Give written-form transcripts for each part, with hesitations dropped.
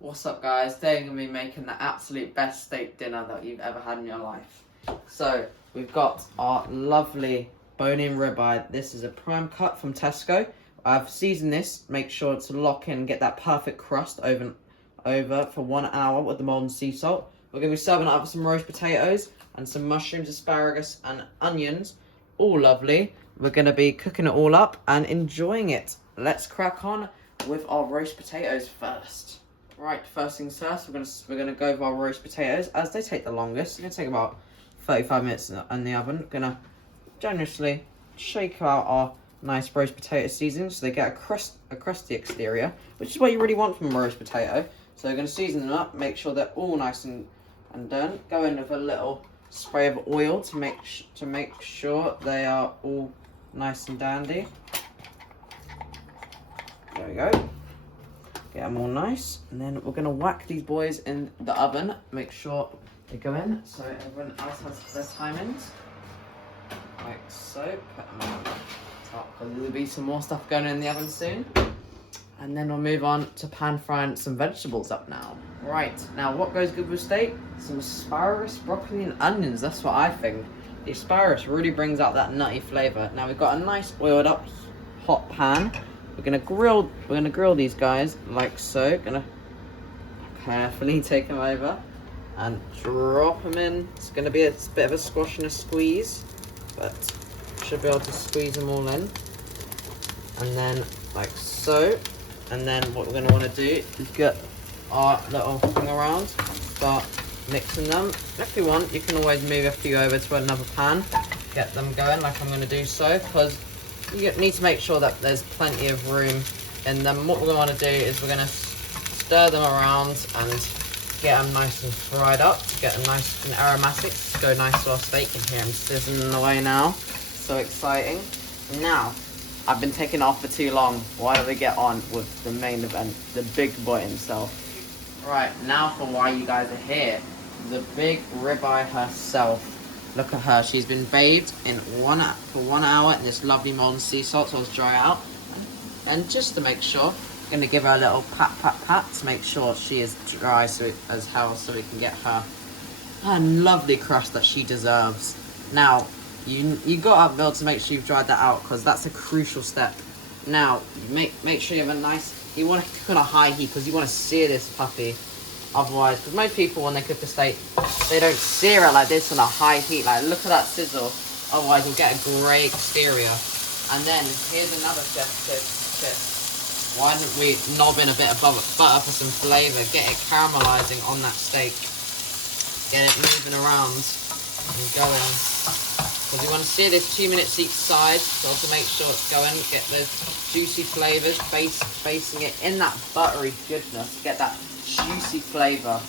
What's up, guys? Today I'm going to be making the absolute best steak dinner that you've ever had in your life. So, we've got our lovely bone-in ribeye. This is a prime cut from Tesco. I've seasoned this, make sure to lock in and get that perfect crust over for 1 hour with the molten sea salt. We're going to be serving it up with some roast potatoes and some mushrooms, asparagus and onions. All lovely. We're going to be cooking it all up and enjoying it. Let's crack on with our roast potatoes first. Right, first things first, we're gonna go with our roast potatoes as they take the longest. It's gonna take about 35 minutes in the oven. Gonna generously shake out our nice roast potato seasoning so they get a crusty exterior, which is what you really want from a roast potato. So we're gonna season them up, make sure they're all nice and done. Go in with a little spray of oil to make sure they are all nice and dandy. There we go. Get them all nice, and then we're gonna whack these boys in the oven. Make sure they go in so everyone else has their timings. Like so. Put them on top because there'll be some more stuff going in the oven soon. And then we'll move on to pan frying some vegetables up now. Right, now what goes good with steak? Some asparagus, broccoli, and onions. That's what I think. The asparagus really brings out that nutty flavour. Now we've got a nice oiled up hot pan. We're gonna grill these guys like so. Gonna carefully take them over and drop them in. It's gonna be a bit of a squash and a squeeze, but should be able to squeeze them all in. And then like so. And then what we're gonna want to do is get our little thing around, start mixing them. If you want, you can always move a few over to another pan, get them going like I'm gonna do so, because you need to make sure that there's plenty of room in them. What we're going to want to do is we're going to stir them around and get them nice and fried up, get them nice and aromatic, to go nice to our steak. You can hear them sizzling away now. So exciting. Now, I've been taking off for too long. Why don't we get on with the main event, the big boy himself. Right, now for why you guys are here. The big ribeye herself. Look at her, she's been bathed for 1 hour in this lovely molten sea salt, so it's dry out. And just to make sure, I'm going to give her a little pat to make sure she is dry as hell, so we can get her a lovely crust that she deserves. Now, you got to be able to make sure you've dried that out, because that's a crucial step. Now, make sure you have a nice, you want to cook on a high heat, because you want to sear this puppy. Otherwise, because most people when they cook a steak, they don't sear it like this on a high heat. Like, look at that sizzle. Otherwise, you'll get a grey exterior. And then, here's another chef tip. Why don't we knob in a bit of butter for some flavour? Get it caramelising on that steak. Get it moving around and going. Because you want to sear this 2 minutes each side, so to make sure it's going. Get those juicy flavours, basting it in that buttery goodness. Get that juicy flavour.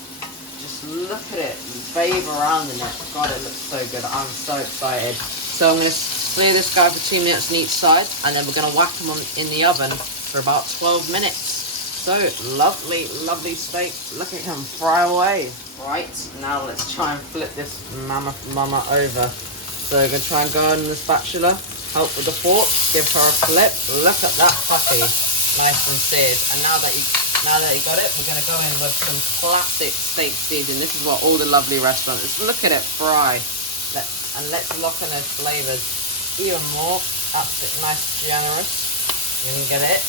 Just look at it, bathe around in it. God, it looks so good. I'm so excited. So I'm going to sear this guy for 2 minutes on each side, and then we're going to whack him in the oven for about 12 minutes. So lovely steak. Look at him fry away. Right, now let's try and flip this mama over. So we're going to try and go in the spatula, help with the fork, give her a flip. Look at that puppy, nice and seared. And now that you got it, we're going to go in with some classic steak seasoning. This is what all the lovely restaurants, look at it fry. Let's lock in those flavours even more. That's it, nice, generous. You're going to get it.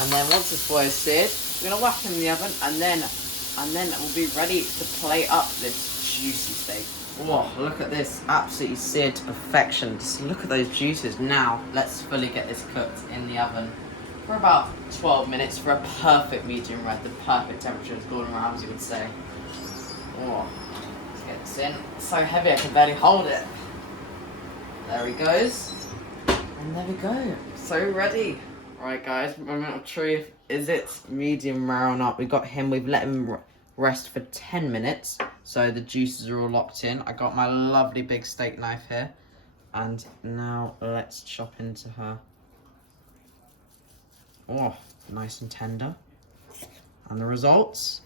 And then once this boy is seared, we're going to whack him in the oven, and then we'll be ready to plate up this juicy steak. Oh, look at this, absolutely seared to perfection. Just look at those juices. Now, let's fully get this cooked in the oven for about 12 minutes for a perfect medium rare, the perfect temperature, as Gordon Ramsay would say. Oh, let's get this in. It's so heavy I can barely hold it. There he goes. And there we go. So ready. Right guys, moment of truth. Is it medium rare or not? We've let him rest for 10 minutes. So the juices are all locked in. I got my lovely big steak knife here. And now let's chop into her. Oh, nice and tender. And the results?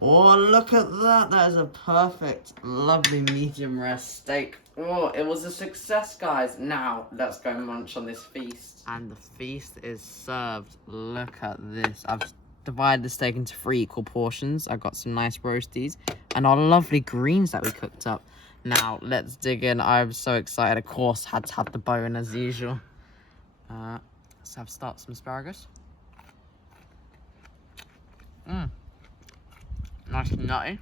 Oh, look at that. That is a perfect, lovely medium rare steak. Oh, it was a success, guys. Now, let's go munch on this feast. And the feast is served. Look at this. I've divided the steak into 3 equal portions. I got some nice roasties and our lovely greens that we cooked up. Now, let's dig in. I'm so excited. Of course, had to have the bone as usual. Let's start some asparagus. Nice and nutty.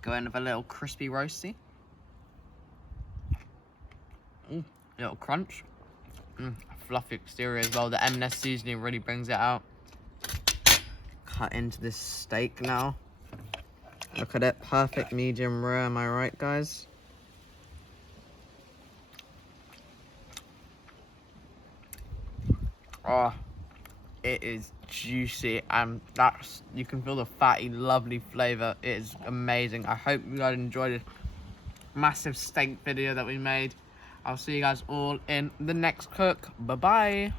Go in with a little crispy roasty. Little crunch. Fluffy exterior as well. The M&S seasoning really brings it out. Cut into this steak now. Look at it, perfect medium rare, am I right, guys? Oh, it is juicy, and you can feel the fatty, lovely flavour. It is amazing. I hope you guys enjoyed this massive steak video that we made. I'll see you guys all in the next cook. Bye-bye.